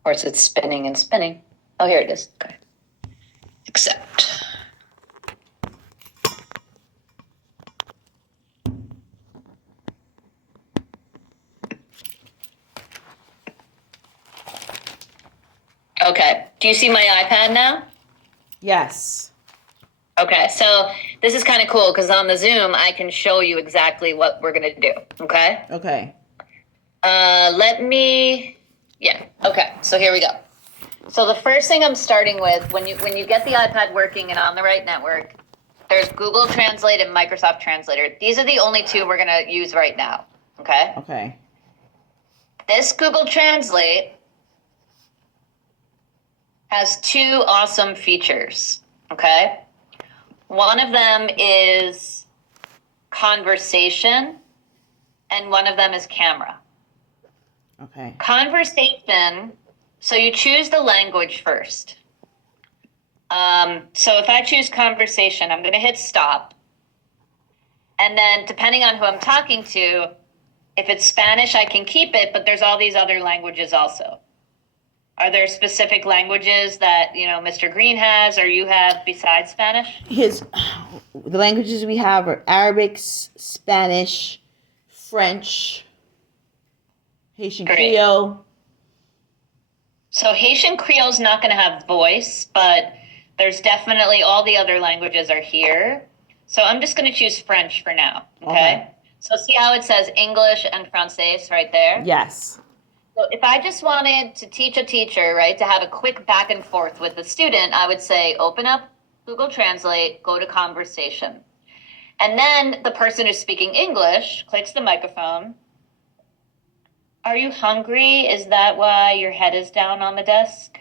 Of course, it's spinning and spinning. Oh, here it is. Okay. Accept. Okay. Do you see my iPad now? Yes. Okay. So this is kind of cool because on the Zoom, I can show you exactly what we're going to do. Okay. Okay. Yeah. Okay. So here we go. So the first thing I'm starting with, when you get the iPad working and on the right network, there's Google Translate and Microsoft Translator. These are the only two we're going to use right now. Okay. Okay. This Google Translate has two awesome features. Okay. One of them is conversation, and one of them is camera. Okay. Conversation, so you choose the language first. So if I choose conversation, I'm going to hit stop. And then depending on who I'm talking to, if it's Spanish, I can keep it, but there's all these other languages also. Are there specific languages that, Mr. Green has or you have besides Spanish? The languages we have are Arabic, Spanish, French, Haitian Creole. So Haitian Creole's not going to have voice, but there's definitely all the other languages are here. So I'm just going to choose French for now. Okay. So see how it says English and Francais right there? Yes. So if I just wanted to teach a teacher, right, to have a quick back and forth with the student, I would say open up Google Translate, go to conversation. And then the person who's speaking English clicks the microphone. Are you hungry? Is that why your head is down on the desk?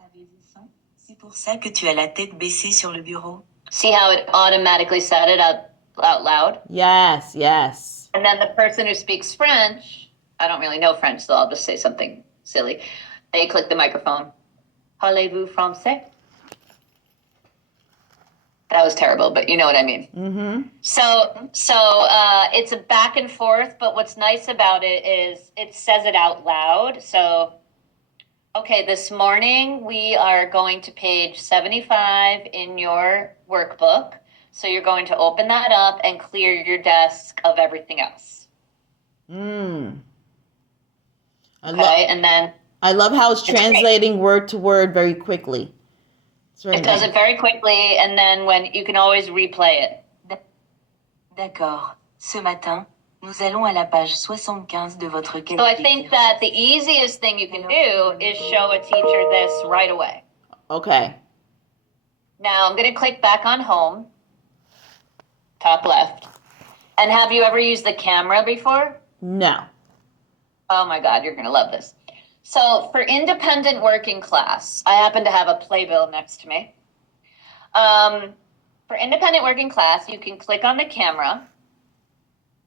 Avez-vous faim? C'est pour ça que tu as la tête baissée sur le bureau. See how it automatically said it out loud? Yes, yes. And then the person who speaks French, I don't really know French, so I'll just say something silly. They click the microphone. Parlez-vous français? That was terrible, but you know what I mean. Mm-hmm. So it's a back and forth, but what's nice about it is it says it out loud. So, okay, this morning we are going to page 75 in your workbook. So you're going to open that up and clear your desk of everything else. And then I love how it's translating word to word very quickly. It does it very quickly, and then you can always replay it. D'accord. Ce matin, nous allons à la page 75 de votre cahier. So I think that the easiest thing you can do is show a teacher this right away. Okay. Now I'm going to click back on home, top left. And have you ever used the camera before? No. Oh my God, you're going to love this. So for independent working class, I happen to have a playbill next to me. For independent working class, you can click on the camera,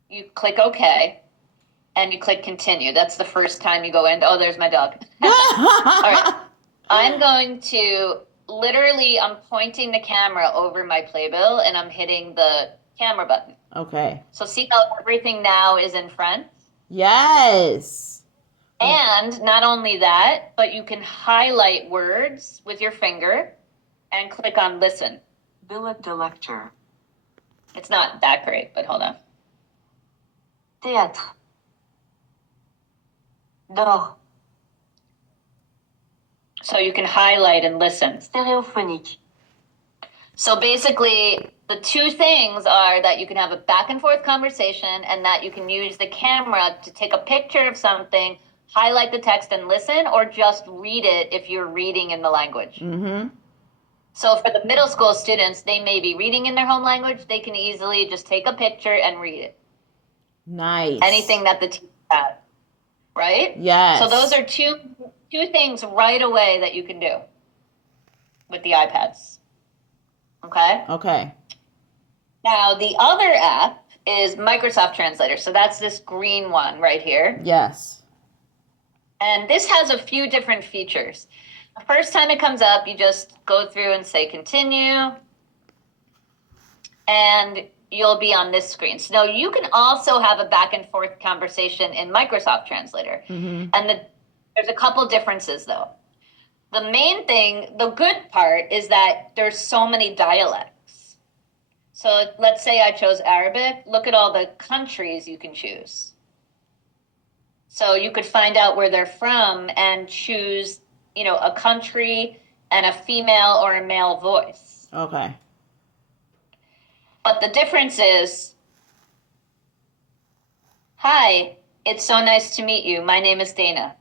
you click OK, and you click continue. That's the first time you go in. Oh, there's my dog. All right. I'm going to I'm pointing the camera over my playbill and I'm hitting the camera button. Okay. So see how everything now is in French? Yes. And not only that, but you can highlight words with your finger and click on listen. Billet de lecture. It's not that great, but hold on. Théâtre. D'or. So you can highlight and listen. Stéréophonique. So basically, the two things are that you can have a back and forth conversation and that you can use the camera to take a picture of something, highlight the text and listen, or just read it if you're reading in the language. Mm-hmm. So for the middle school students, they may be reading in their home language. They can easily just take a picture and read it. Nice. Anything that the teacher has, right? Yes. So those are two things right away that you can do with the iPads. Okay? Okay. Now, the other app is Microsoft Translator. So that's this green one right here. Yes. And this has a few different features. The first time it comes up, you just go through and say continue. And you'll be on this screen. So now you can also have a back and forth conversation in Microsoft Translator. Mm-hmm. And There's a couple differences though. The main thing, the good part is that there's so many dialects. So let's say I chose Arabic. Look at all the countries you can choose. So you could find out where they're from and choose, a country and a female or a male voice. Okay. But the difference is, hi, it's so nice to meet you. My name is Dana.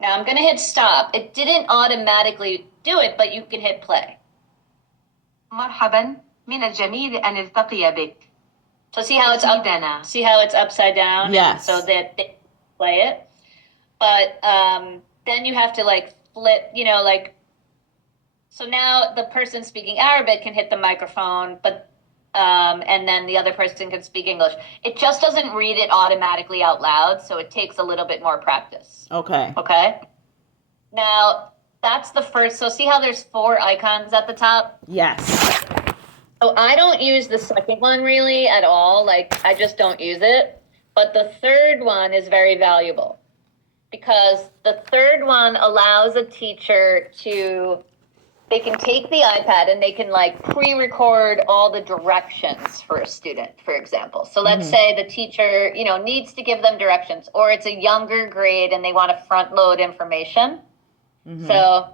Now I'm going to hit stop. It didn't automatically do it, but you can hit play. مرحبا، من الجميل أن ألتقي بك. So see how it's up? Dana. See how it's upside down? Yes. So that they play it. But then you have to flip, so now the person speaking Arabic can hit the microphone, but and then the other person can speak English. It just doesn't read it automatically out loud, so it takes a little bit more practice. Okay. Okay? Now, that's the first. So see how there's 4 icons at the top? Yes. So I don't use the second one really at all. I just don't use it. But the third one is very valuable because the third one allows a teacher they can take the iPad and they can pre-record all the directions for a student, for example. So let's say the teacher, needs to give them directions, or it's a younger grade and they want to front load information. So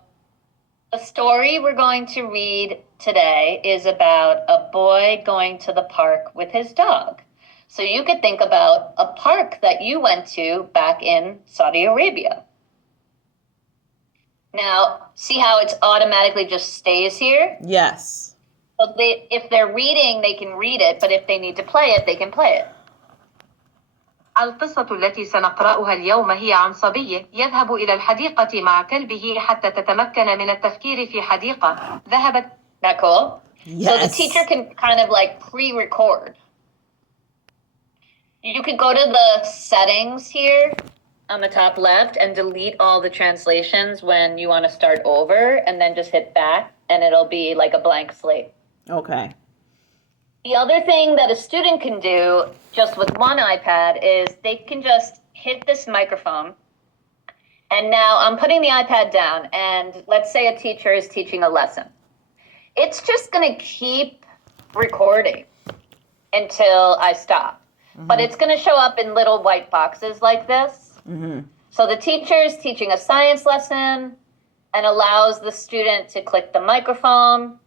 the story we're going to read today is about a boy going to the park with his dog. So you could think about a park that you went to back in Saudi Arabia. Now, see how it's automatically just stays here? Yes. So if they're reading, they can read it, but if they need to play it, they can play it. القصة التي سنقرأها اليوم هي عن صبي يذهب إلى الحديقة مع كلبه حتى تتمكن من التفكير في حديقة. ذهبت. That cool? Yes. So the teacher can kind of pre-record. You could go to the settings here on the top left and delete all the translations when you want to start over, and then just hit back and it'll be like a blank slate. Okay. The other thing that a student can do just with one iPad is they can just hit this microphone. And now I'm putting the iPad down, and let's say a teacher is teaching a lesson. It's just going to keep recording until I stop. But it's going to show up in little white boxes like this. So the teacher is teaching a science lesson and allows the student to click the microphone.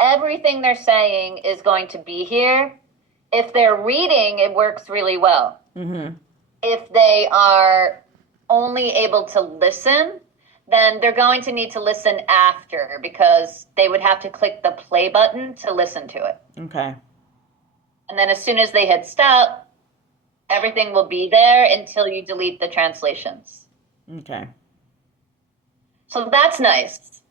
Everything they're saying is going to be here. If they're reading, it works really well. If they are only able to listen, then they're going to need to listen after because they would have to click the play button to listen to it. Okay. And then as soon as they hit stop, everything will be there until you delete the translations. Okay. So that's nice.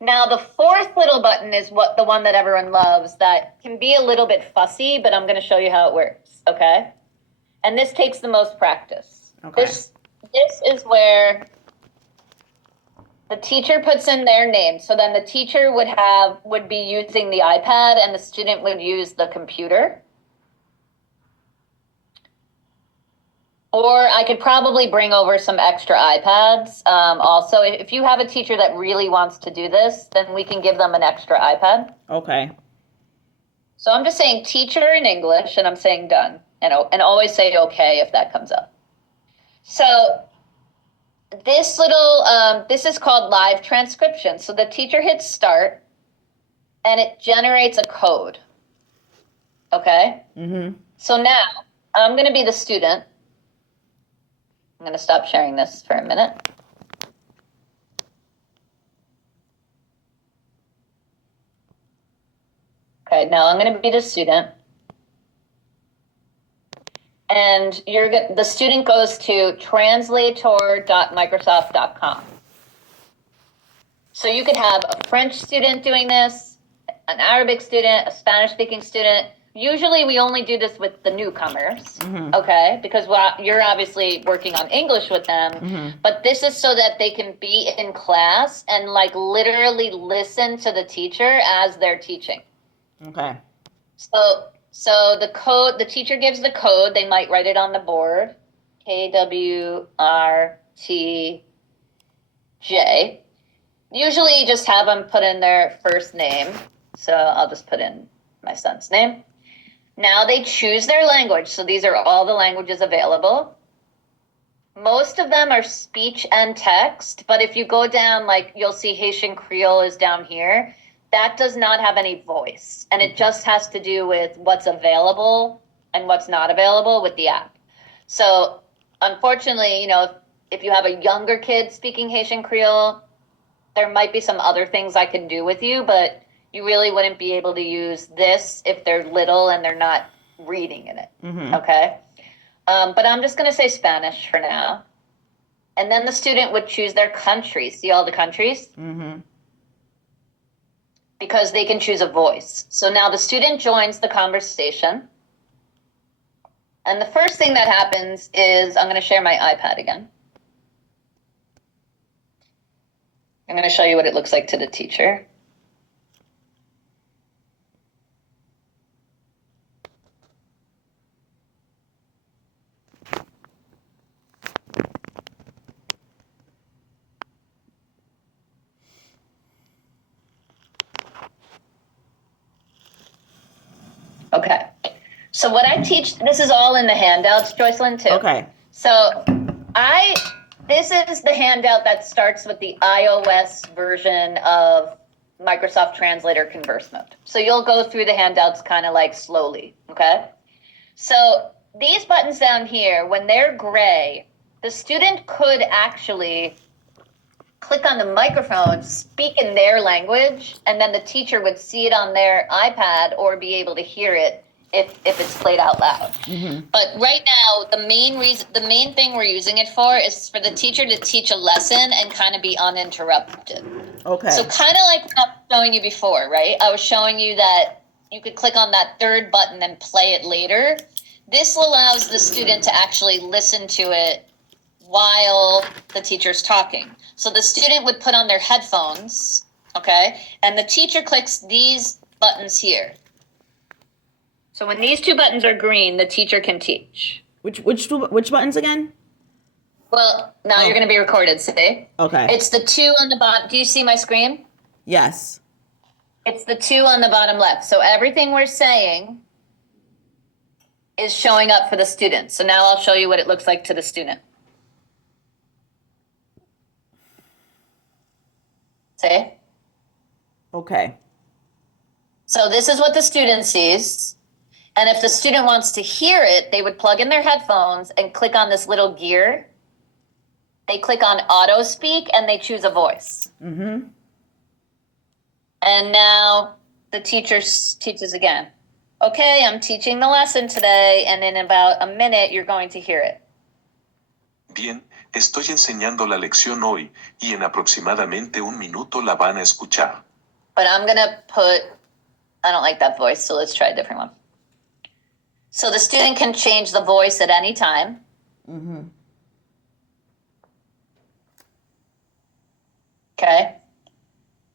Now the fourth little button is the one that everyone loves that can be a little bit fussy, but I'm going to show you how it works, okay? And this takes the most practice. Okay. This is where the teacher puts in their name. So then the teacher would be using the iPad and the student would use the computer. Or I could probably bring over some extra iPads. Also, if you have a teacher that really wants to do this, then we can give them an extra iPad. Okay. So I'm just saying teacher in English, and I'm saying done. And always say okay if that comes up. So this this is called live transcription. So the teacher hits start, and it generates a code. Okay? So now, I'm going to be the student. I'm going to stop sharing this for a minute. Okay, now I'm going to be the student. And the student goes to translator.microsoft.com. So you could have a French student doing this, an Arabic student, a Spanish-speaking student. Usually we only do this with the newcomers, okay? Because you're obviously working on English with them, but this is so that they can be in class and literally listen to the teacher as they're teaching. Okay. So the teacher gives the code, they might write it on the board, KWRTJ. Usually you just have them put in their first name. So I'll just put in my son's name. Now they choose their language. So these are all the languages available. Most of them are speech and text, but if you go down, like you'll see Haitian Creole is down here. That does not have any voice. And it just has to do with what's available and what's not available with the app. So unfortunately, if you have a younger kid speaking Haitian Creole, there might be some other things I can do with you, but you really wouldn't be able to use this if they're little and they're not reading in it. Okay? But I'm just going to say Spanish for now. And then the student would choose their country. See all the countries? Because they can choose a voice. So now the student joins the conversation. And the first thing that happens is I'm going to share my iPad again. I'm going to show you what it looks like to the teacher. Okay. So what I teach, this is all in the handouts, Joycelyn, too. Okay. So this is the handout that starts with the iOS version of Microsoft Translator Converse Mode. So you'll go through the handouts kind of like slowly, okay? So these buttons down here, when they're gray, the student could actually click on the microphone, speak in their language, and then the teacher would see it on their iPad or be able to hear it if it's played out loud. But right now, the main thing we're using it for is for the teacher to teach a lesson and kind of be uninterrupted. Okay. So kind of like what I was showing you before, right? I was showing you that you could click on that third button and play it later. This allows the student to actually listen to it while the teacher's talking. So the student would put on their headphones, okay? And the teacher clicks these buttons here. So when these two buttons are green, the teacher can teach. Which buttons again? Well, now you're going to be recorded, see? Okay. It's the two on the bottom. Do you see my screen? Yes. It's the two on the bottom left. So everything we're saying is showing up for the student. So now I'll show you what it looks like to the student. See? Okay. So this is what the student sees. And if the student wants to hear it, they would plug in their headphones and click on this little gear. They click on auto speak and they choose a voice. And now the teacher teaches again. Okay, I'm teaching the lesson today, and in about a minute, you're going to hear it. Bien, estoy enseñando la lección hoy, y en aproximadamente un minuto la van a escuchar. But I'm going to I don't like that voice, so let's try a different one. So the student can change the voice at any time. Okay.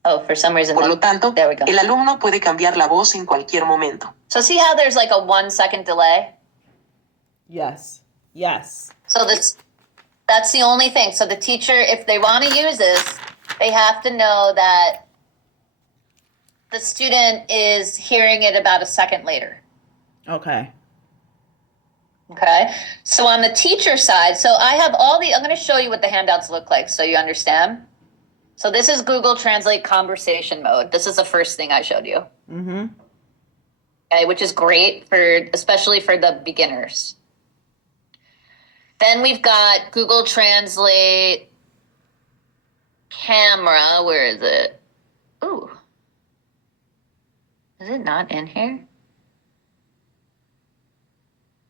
Oh, for some reason. Por lo tanto, there we go. el alumno puede cambiar la voz en cualquier momento. So see how there's like a 1 second delay? Yes. Yes. So that's the only thing. So the teacher, if they want to use this, they have to know that the student is hearing it about a second later. Okay. Okay. So on the teacher side, so I have I'm going to show you what the handouts look like so you understand. So this is Google Translate conversation mode. This is the first thing I showed you. Okay, which is great especially for the beginners. Then we've got Google Translate camera. Where is it? Ooh. Is it not in here?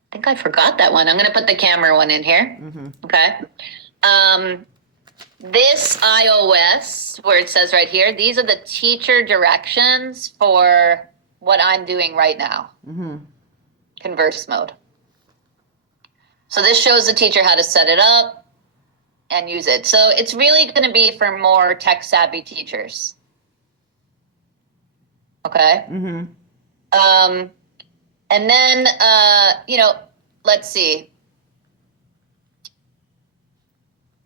I think I forgot that one. I'm going to put the camera one in here. Okay. This iOS, where it says right here, these are the teacher directions for what I'm doing right now. Converse mode. So this shows the teacher how to set it up and use it. So it's really going to be for more tech savvy teachers. Okay. And then, let's see.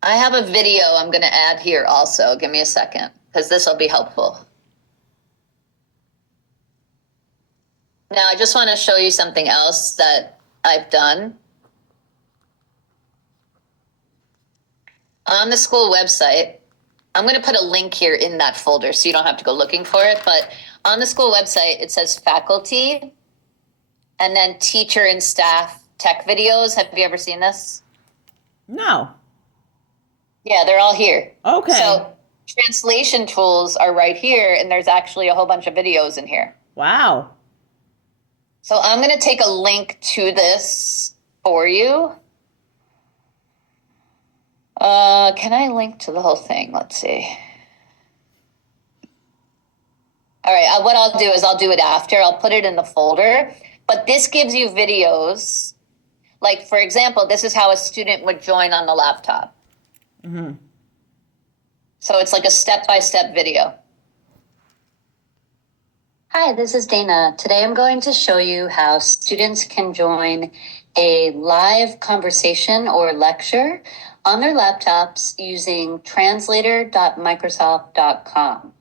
I have a video I'm going to add here also. Give me a second, because this will be helpful. Now, I just want to show you something else that I've done. On the school website, I'm going to put a link here in that folder so you don't have to go looking for it. But on the school website, it says faculty and then teacher and staff tech videos. Have you ever seen this? No. Yeah, they're all here. Okay. So translation tools are right here, and there's actually a whole bunch of videos in here. Wow. So I'm going to take a link to this for you. Can I link to the whole thing? Let's see. All right, what I'll do is I'll do it after. I'll put it in the folder. But this gives you videos. Like, for example, this is how a student would join on the laptop. Mm-hmm. So it's like a step-by-step video. Hi, this is Dana. Today I'm going to show you how students can join a live conversation or lecture on their laptops using translator.microsoft.com.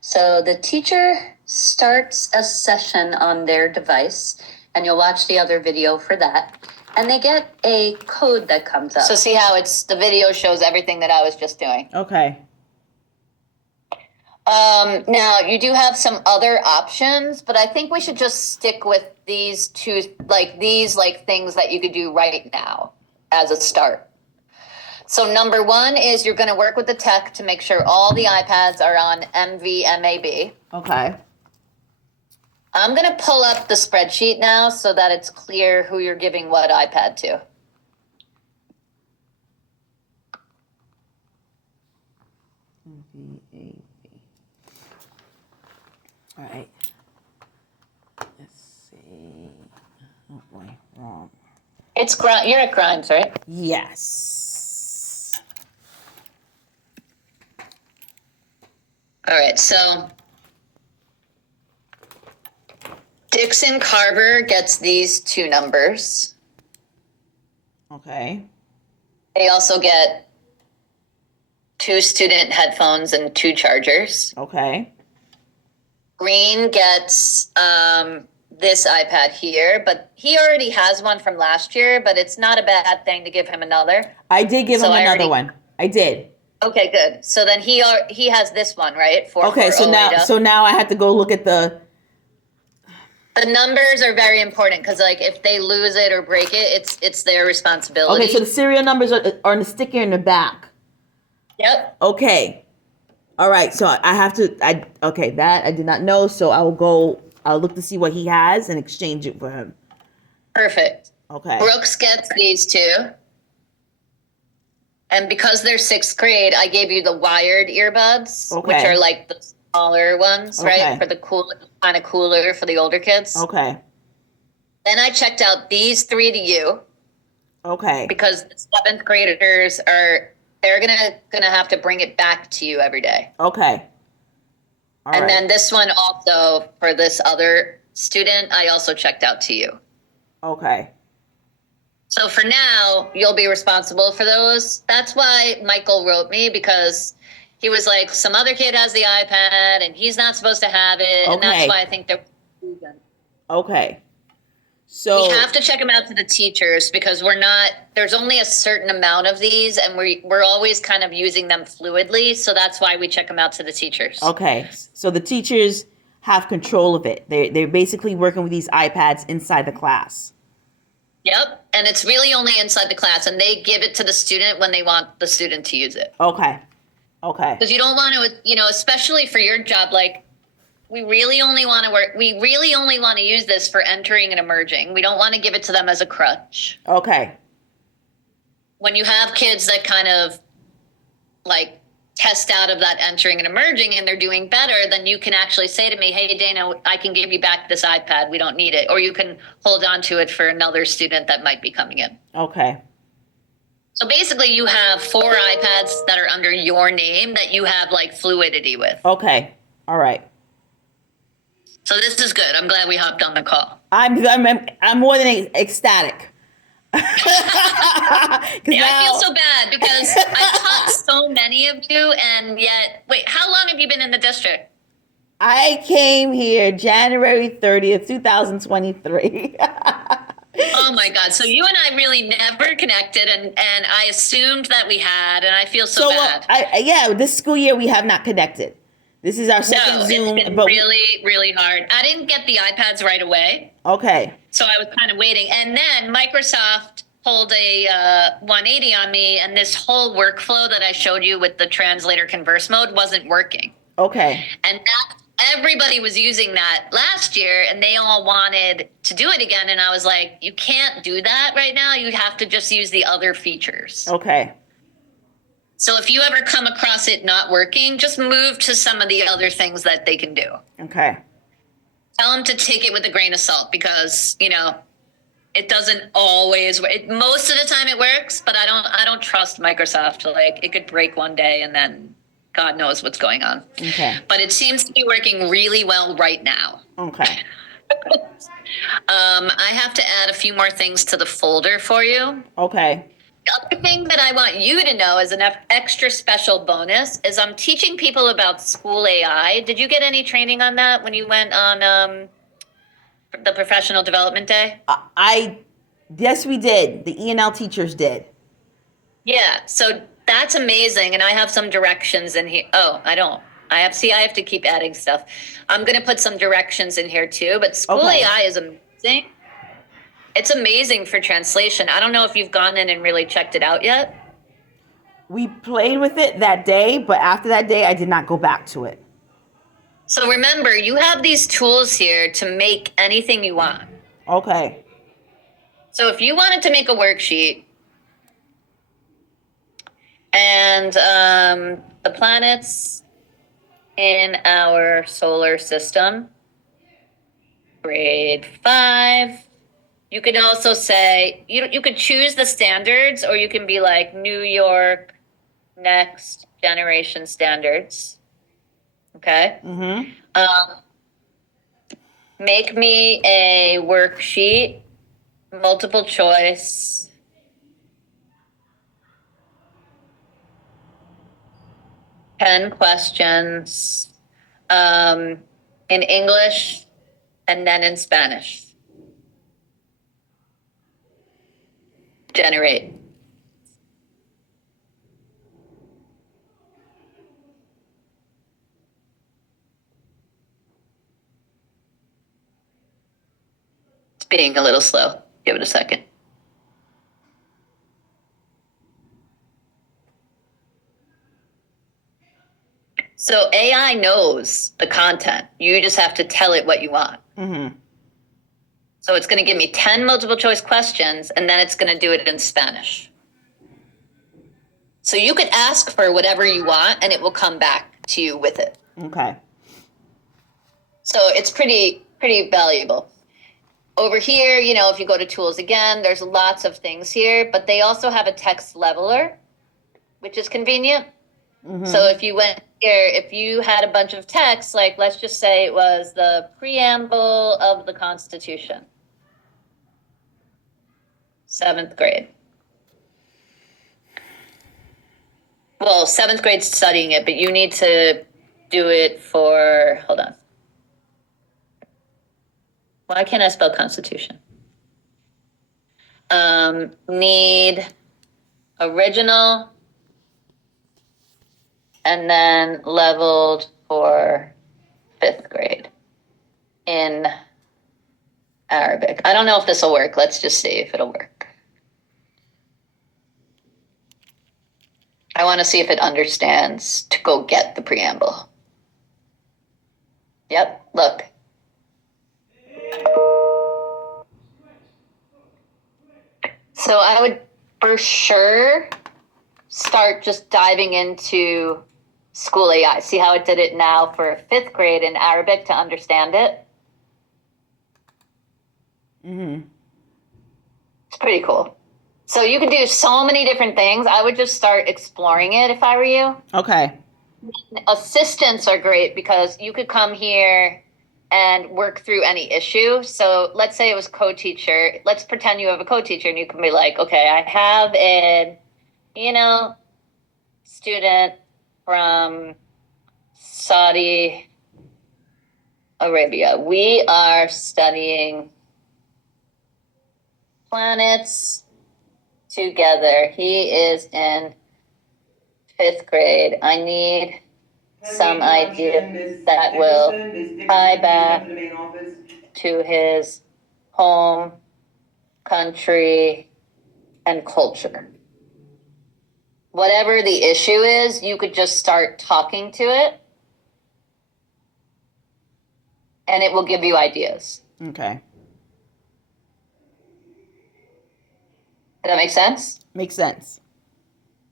So the teacher starts a session on their device, and you'll watch the other video for that. And they get a code that comes up. So see how the video shows everything that I was just doing. Okay. Now you do have some other options, but I think we should just stick with these two, these things that you could do right now as a start. So number one is you're going to work with the tech to make sure all the iPads are on MVMAB. Okay. I'm going to pull up the spreadsheet now so that it's clear who you're giving what iPad to. MVAB. All right. Let's see. Oh boy, wrong. You're at Grimes, right? Yes. All right, so Dixon Carver gets these two numbers. Okay. They also get 2 student headphones and 2 chargers. Okay. Green gets this iPad here, but he already has one from last year, but it's not a bad thing to give him another. I did give him another one. I did. Okay, good. So then he has this one, right? Okay, so now I have to go look at the numbers are very important because if they lose it or break it, it's their responsibility. Okay, so the serial numbers are on the sticker in the back. Yep. Okay. All right, so that I did not know, so I'll look to see what he has and exchange it for him. Perfect. Okay. Brooks gets these 2. And because they're 6th grade, I gave you the wired earbuds, which are the smaller ones, right? For the kind of cooler for the older kids. Okay. Then I checked out these 3 to you. Okay. Because the 7th graders they're gonna have to bring it back to you every day. Okay. All right. Then this one also for this other student, I also checked out to you. Okay. So for now, you'll be responsible for those. That's why Michael wrote me, because he was like, some other kid has the iPad and he's not supposed to have it. And that's why I think they're confusion. Okay. So we have to check them out to the teachers because there's only a certain amount of these and we're always kind of using them fluidly. So that's why we check them out to the teachers. Okay. So the teachers have control of it. They're basically working with these iPads inside the class. Yep. And it's really only inside the class and they give it to the student when they want the student to use it. Okay. Okay. Because you don't want to, especially for your job, we really only want to use this for entering and emerging. We don't want to give it to them as a crutch. Okay. When you have kids that kind of test out of that entering and emerging and they're doing better, then you can actually say to me, hey, Dana, I can give you back this iPad. We don't need it. Or you can hold on to it for another student that might be coming in. Okay. So basically you have 4 iPads that are under your name that you have fluidity with. Okay. All right. So this is good. I'm glad we hopped on the call. I'm more than ecstatic. I feel so bad because I many of you, and yet, wait, how long have you been in the district? I came here January 30th, 2023. Oh my God. So you and I really never connected, and I assumed that we had, and I feel so bad. Yeah, this school year we have not connected. This is our second No, Zoom. it's been but really, really hard. I didn't get the iPads right away, okay. so I was kind of waiting. And then Microsoft pulled a 180 on me, and this whole workflow that I showed you with the translator converse mode wasn't working. Okay. And everybody was using that last year, and they all wanted to do it again. And I was like, you can't do that right now. You have to just use the other features. Okay. So if you ever come across it not working, just move to some of the other things that they can do. Okay. Tell them to take it with a grain of salt, because, it doesn't always work. Most of the time it works, but I don't trust Microsoft. Like, it could break one day and then God knows what's going on. Okay. But it seems to be working really well right now. Okay. I have to add a few more things to the folder for you. Okay. The other thing that I want you to know as an extra special bonus is I'm teaching people about school AI. Did you get any training on that when you went on the professional development day? Yes, we did. The Enl teachers did. Yeah, so that's amazing. And I have some directions in here. Oh, I don't. I have to keep adding stuff. I'm going to put some directions in here too, but school AI is amazing. It's amazing for translation. I don't know if you've gone in and really checked it out yet. We played with it that day, but after that day, I did not go back to it. So remember, you have these tools here to make anything you want. Okay. So if you wanted to make a worksheet and the planets in our solar system, grade 5, you can also say, you could choose the standards, or you can be like New York next generation standards. Okay. Mm-hmm. Make me a worksheet, multiple choice. Ten questions, in English and then in Spanish. Generate. It's being a little slow. Give it a second. So AI knows the content. You just have to tell it what you want. Mm-hmm. So it's going to give me 10 multiple choice questions, and then it's going to do it in Spanish. So you could ask for whatever you want, and it will come back to you with it. Okay. So it's pretty valuable. Over here, if you go to tools again, there's lots of things here, but they also have a text leveler, which is convenient. Mm-hmm. So if you went here, if you had a bunch of text, like let's just say it was the preamble of the Constitution, 7th grade. Well, 7th grade's studying it, but you need to do it for, hold on. Why can't I spell Constitution? Need original and then leveled for 5th grade in Arabic. I don't know if this will work. Let's just see if it'll work. I want to see if it understands to go get the preamble. Yep, look. So I would for sure start just diving into school AI. See how it did it now for 5th grade in Arabic to understand it? Mm-hmm. It's pretty cool. So you can do so many different things. I would just start exploring it if I were you. Okay. Assistants are great because you could come here and work through any issue. So let's say it was co-teacher. Let's pretend you have a co-teacher and you can be like, okay, I have a, student from Saudi Arabia. We are studying planets together. He is in 5th grade. I need some idea that will tie back to his home country and culture. Whatever the issue is, you could just start talking to it and it will give you ideas. Okay. Does that make sense? Makes sense.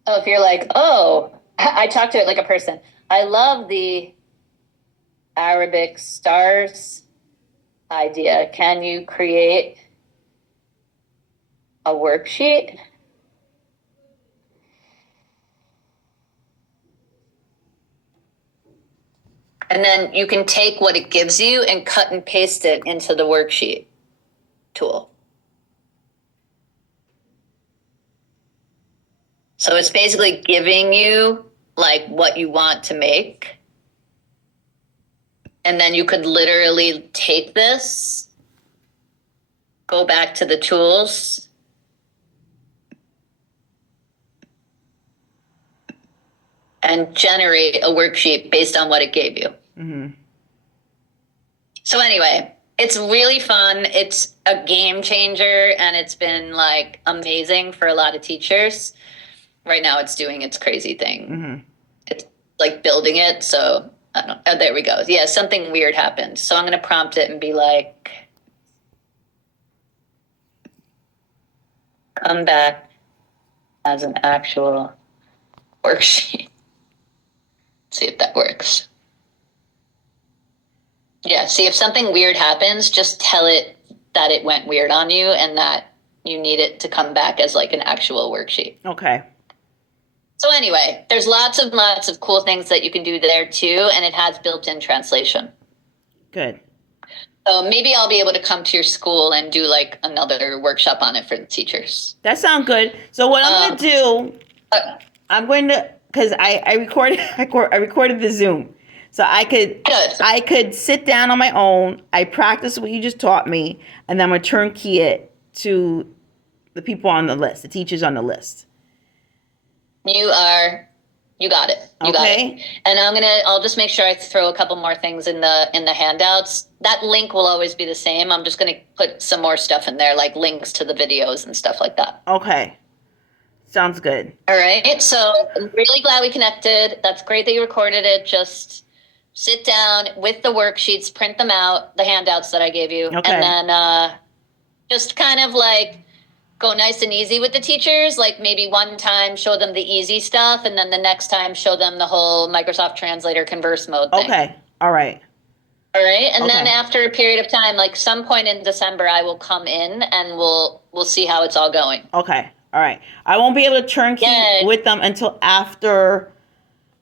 Oh, if you're like, oh, I talk to it like a person. I love the Arabic stars idea. Can you create a worksheet? And then you can take what it gives you and cut and paste it into the worksheet tool. So it's basically giving you like what you want to make. And then you could literally take this, go back to the tools, and generate a worksheet based on what it gave you. Mm-hmm. So anyway, it's really fun. It's a game changer, and it's been like amazing for a lot of teachers. Right now it's doing its crazy thing. Mm-hmm. It's like building it. So I don't know. Oh, there we go. Yeah, something weird happened. So I'm going to prompt it and be like, come back as an actual worksheet. See if that works. Yeah, see if something weird happens, just tell it that it went weird on you and that you need it to come back as like an actual worksheet. Okay. So anyway, there's lots of cool things that you can do there too, and it has built-in translation. Good. So maybe I'll be able to come to your school and do like another workshop on it for the teachers. That sounds good. So what I'm going to do, I'm going to, because I recorded the Zoom. So I could sit down on my own. I practice what you just taught me, and then I'm going to turnkey it to the people on the list, the teachers on the list. You got it. You got it. And I'll just make sure I throw a couple more things in the handouts. That link will always be the same. I'm just going to put some more stuff in there, like links to the videos and stuff like that. Okay. Sounds good. All right. So I'm really glad we connected. That's great that you recorded it. Just sit down with the worksheets, print them out, the handouts that I gave you. Okay. And then just kind of like go nice and easy with the teachers. Like maybe one time show them the easy stuff, and then the next time show them the whole Microsoft Translator converse mode thing. Okay. All right. All right. And Okay. then after a period of time, like some point in December, I will come in and we'll see how it's all going. Okay. All right. I won't be able to turnkey Yay. with them until after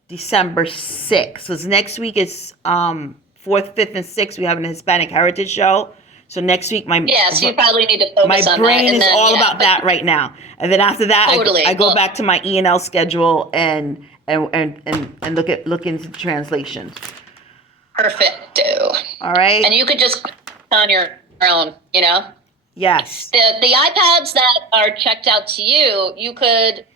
December 6th. Because next week is 4th, 5th, and 6th. We have an Hispanic Heritage Show. So next week, So you probably need to focus on that. my brain is all about that right now. And then after that, Totally. I go back to my Enl schedule and look into translations. Perfecto. All right. And you could just on your own, you know? Yes. The iPads that are checked out to you, you could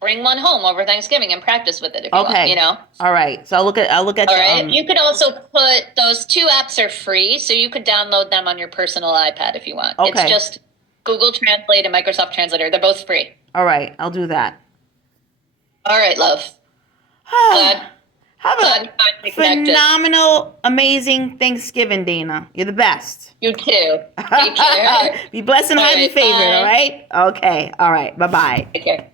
bring one home over Thanksgiving and practice with it if you want, you know? All right. So I'll look at All right. You could also put those 2 apps are free, so you could download them on your personal iPad if you want. Okay. It's just Google Translate and Microsoft Translator. They're both free. All right. I'll do that. All right, love. Glad Have we a finally connected. phenomenal, amazing Thanksgiving, Dana. You're the best. You too. Take care. Be blessed and All highly right, favored, bye. all right? Okay. All right. Bye-bye. Take care.